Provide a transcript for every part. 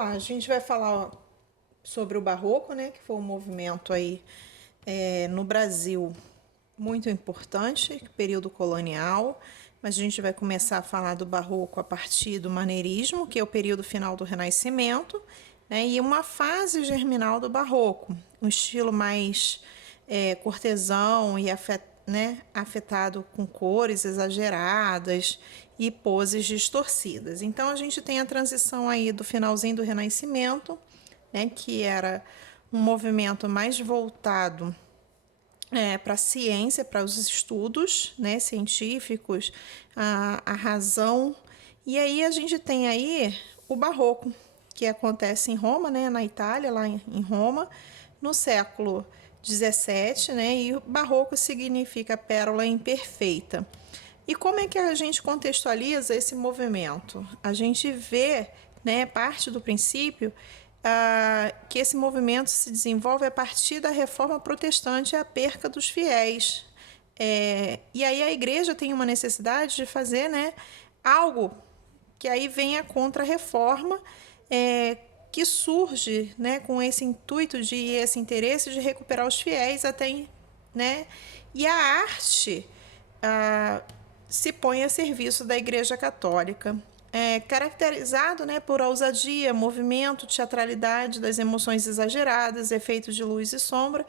lá. A gente vai falar sobre o Barroco, né, que foi um movimento aí no Brasil muito importante, período colonial, mas a gente vai começar a falar do Barroco a partir do Maneirismo, que é o período final do Renascimento, né, e uma fase germinal do Barroco, um estilo mais cortesão e afetado com cores exageradas e poses distorcidas. Então a gente tem a transição aí do finalzinho do Renascimento, né, que era um movimento mais voltado para a ciência, para os estudos, né, científicos, a razão. E aí a gente tem aí o Barroco, que acontece em Roma, né, na Itália, lá em Roma, no século XVII, né, e o Barroco significa pérola imperfeita. E como é que a gente contextualiza esse movimento? A gente vê, né, parte do princípio que esse movimento se desenvolve a partir da reforma protestante e a perca dos fiéis. E aí a igreja tem uma necessidade de fazer, né, algo que aí vem a contra-reforma, que surge, né, com esse intuito esse interesse de recuperar os fiéis até, né, e a arte se põe a serviço da Igreja Católica. Caracterizado, né, por ousadia, movimento, teatralidade das emoções exageradas, efeitos de luz e sombra,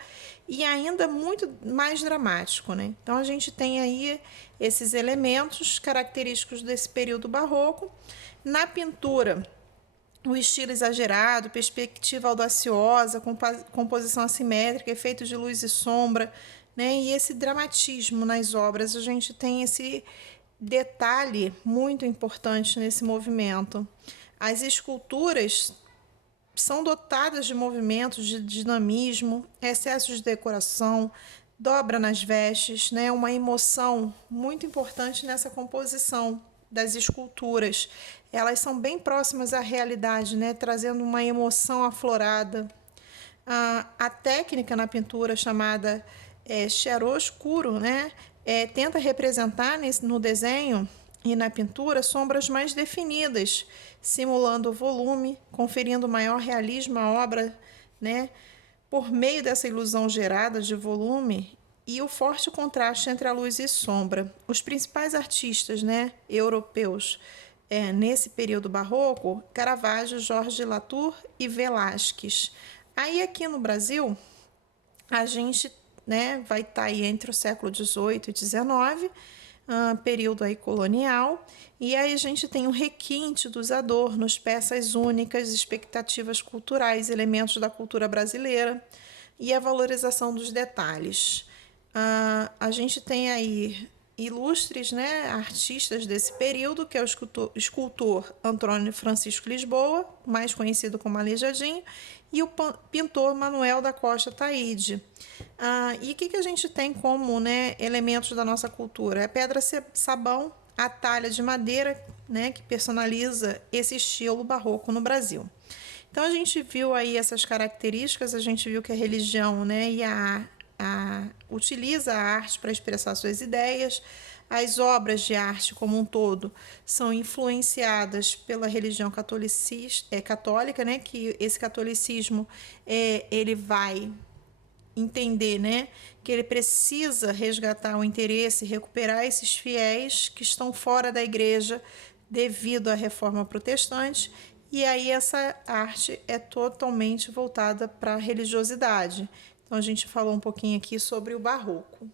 e ainda muito mais dramático, né? Então a gente tem aí esses elementos característicos desse período barroco. Na pintura, o estilo exagerado, perspectiva audaciosa, composição assimétrica, efeitos de luz e sombra, né? E esse dramatismo nas obras, a gente tem esse detalhe muito importante nesse movimento. As esculturas são dotadas de movimentos, de dinamismo, excesso de decoração, dobra nas vestes, né? Uma emoção muito importante nessa composição das esculturas. Elas são bem próximas à realidade, né? Trazendo uma emoção aflorada. A técnica na pintura chamada chiaroscuro, né? Tenta representar no desenho e na pintura sombras mais definidas, simulando o volume, conferindo maior realismo à obra, né? Por meio dessa ilusão gerada de volume e o forte contraste entre a luz e sombra. Os principais artistas, né, europeus nesse período barroco, Caravaggio, Jorge de Latour e Velázquez. Aí aqui no Brasil, a gente, né, vai estar aí entre o século XVIII e XIX, período aí colonial, e aí a gente tem o requinte dos adornos, peças únicas, expectativas culturais, elementos da cultura brasileira e a valorização dos detalhes. A gente tem aí ilustres, né, artistas desse período, que é o escultor Antônio Francisco Lisboa, mais conhecido como Aleijadinho, e o pintor Manuel da Costa Taide. E o que a gente tem como, né, elementos da nossa cultura? É a pedra-sabão, a talha de madeira, né, que personaliza esse estilo barroco no Brasil. Então, a gente viu aí essas características, a gente viu que a religião, né, e utiliza a arte para expressar suas ideias. As obras de arte como um todo são influenciadas pela religião católica, né, que esse catolicismo ele vai entender, né, que ele precisa resgatar o interesse, recuperar esses fiéis que estão fora da igreja devido à reforma protestante, e aí essa arte é totalmente voltada para a religiosidade. Então a gente falou um pouquinho aqui sobre o barroco.